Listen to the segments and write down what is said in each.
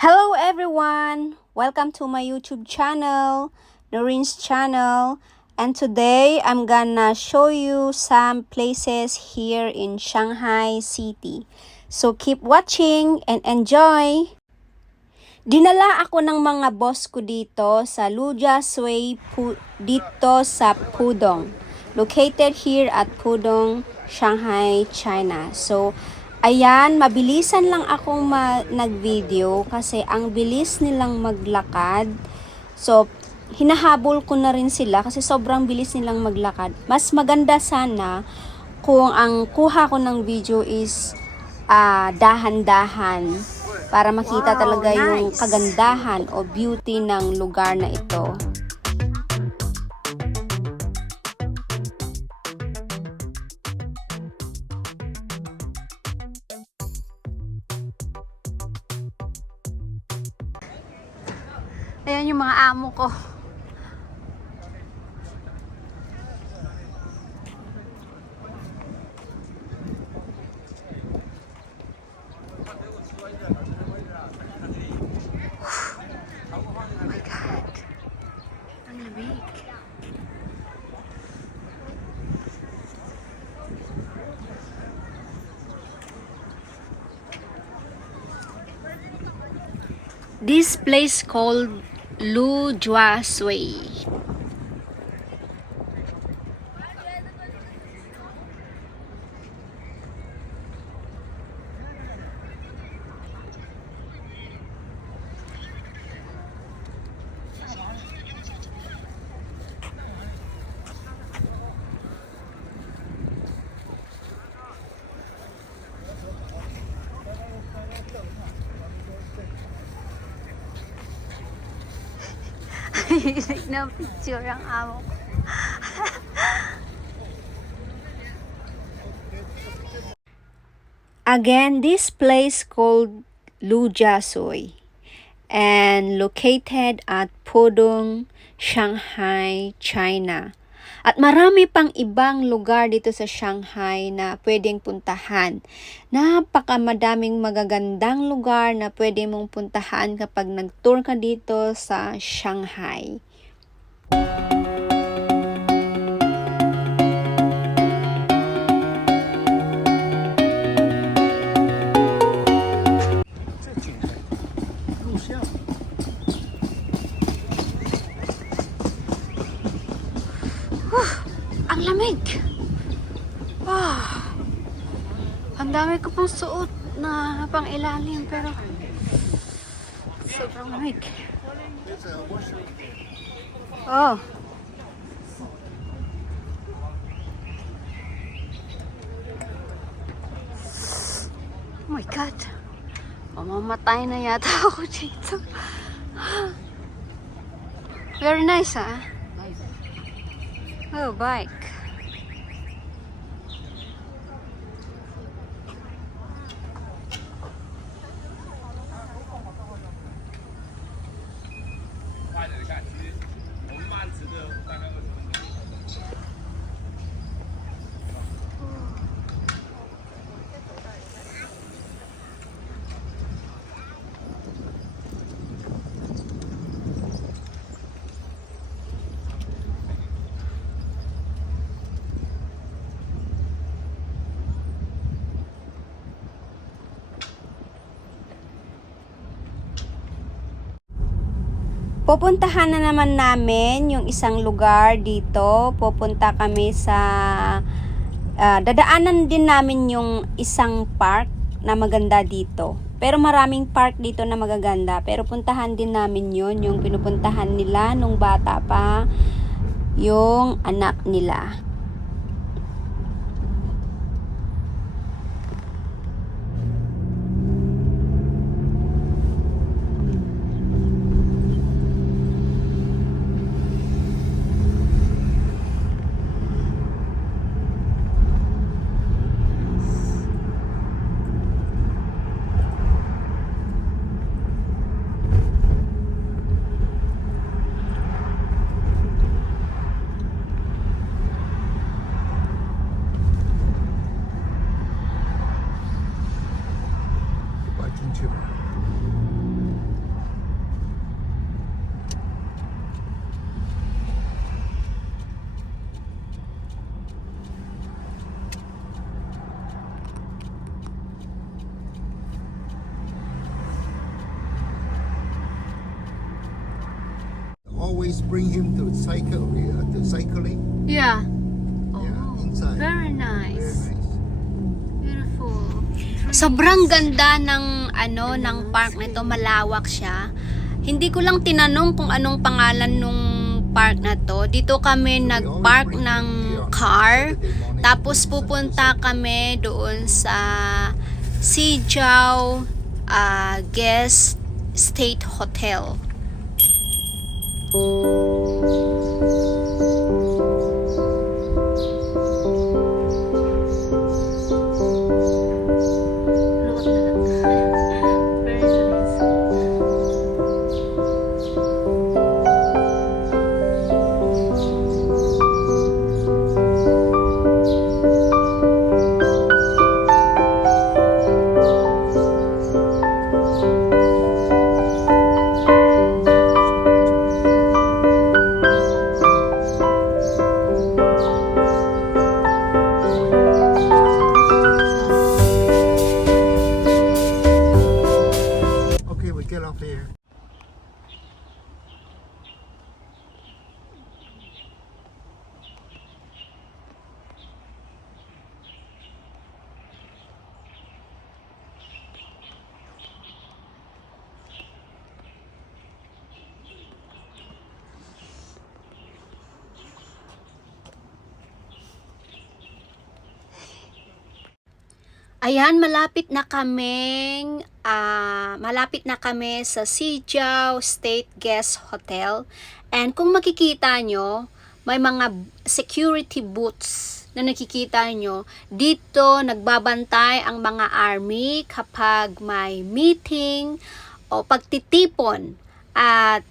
Hello everyone! Welcome to my YouTube channel, Norin's channel. And today, I'm gonna show you some places here in Shanghai City. So keep watching and enjoy! Dinala ako ng mga boss ko dito sa Lujiazui dito sa Pudong. Located here at Pudong, Shanghai, China. So, ayan, mabilisan lang akong nag-video kasi ang bilis nilang maglakad. So, hinahabol ko na rin sila kasi sobrang bilis nilang maglakad. Mas maganda sana kung ang kuha ko ng video is dahan-dahan para makita talaga yung kagandahan o beauty ng lugar na ito. Ayan yung mga amo ko. Oh my God. Ang lamig. This place called Lujiazui. Hilig na picture ang amo ko. Again, this place called Lujiazui and located at Pudong, Shanghai, China. At marami pang ibang lugar dito sa Shanghai na pwedeng puntahan. Napakamadaming magagandang lugar na pwede mong puntahan kapag nag-tour ka dito sa Shanghai. Ang lamig! Ang dami ko pong suot na pang ilalim pero sobrang lamig. Oh! Oh my God! Mamamatay na yata ako dito. Very nice, ah? Oh, bike. Pupuntahan na naman namin yung isang lugar dito. Pupunta kami sa dadaanan din namin yung isang park na maganda dito. Pero maraming park dito na magaganda. Pero puntahan din namin yun, yung pinupuntahan nila nung bata pa yung anak nila. always bring him to cycling. Yeah. Yeah, inside. Very Very nice. nice. Beautiful. Sobrang ganda ng ng park nito, malawak siya. Hindi ko lang tinanong kung anong pangalan nung park na to. Dito kami nag-park ng car. Tapos pupunta kami doon sa Sijao Guest State Hotel. Okay, we get off here. Ayan, malapit na kami sa Sijao State Guest Hotel. And kung makikita nyo, may mga security booths na nakikita nyo. Dito, nagbabantay ang mga army kapag may meeting o pagtitipon at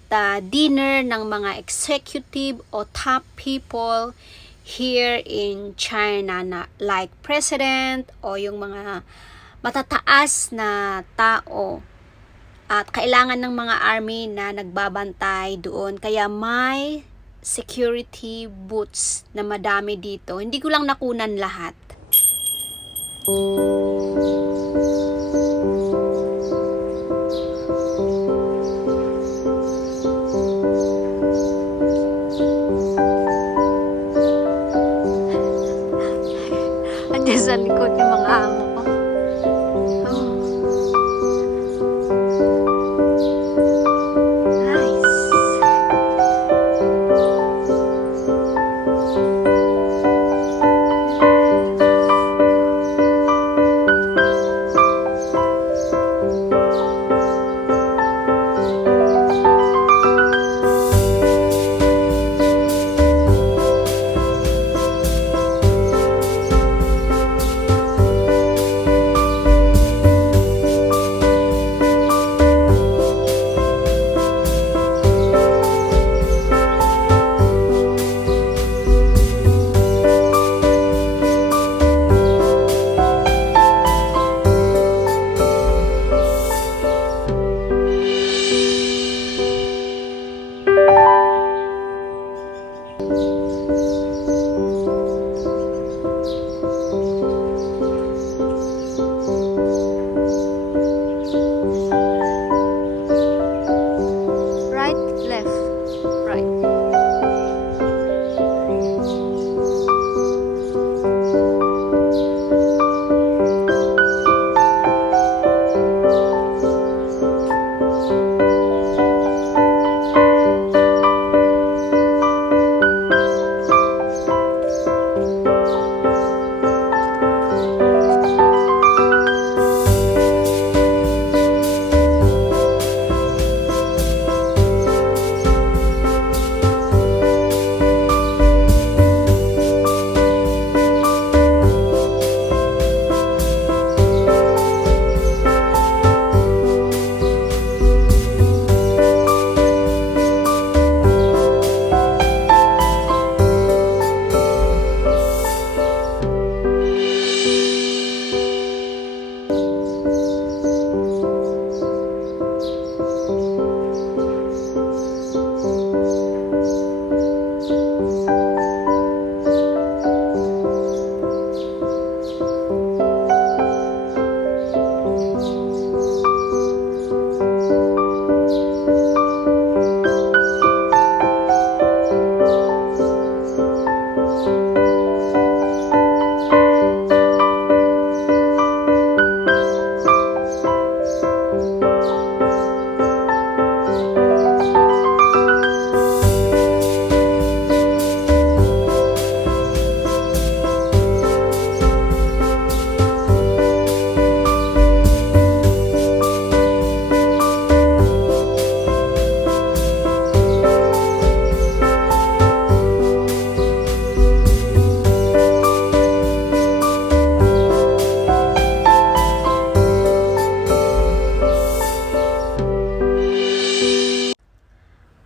dinner ng mga executive o top people here in China, na like president o yung mga matataas na tao, at kailangan ng mga army na nagbabantay doon, kaya may security booths na madami dito. Hindi ko lang nakunan lahat. Andiyan sa likod yung mga amo ko. Oh. Nice.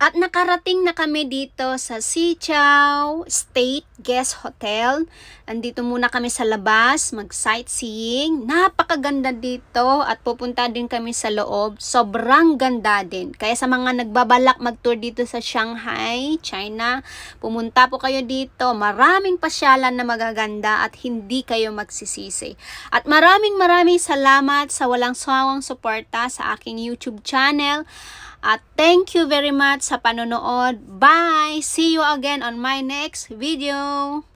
At nakarating na kami dito sa Sichao State Guest Hotel. Andito muna kami sa labas, mag-sightseeing. Napakaganda dito at pupunta din kami sa loob. Sobrang ganda din. Kaya sa mga nagbabalak mag-tour dito sa Shanghai, China, pumunta po kayo dito. Maraming pasyalan na magaganda at hindi kayo magsisisi. At maraming salamat sa walang sawang suporta sa aking YouTube channel. At thank you very much sa panonood. Bye! See you again on my next video.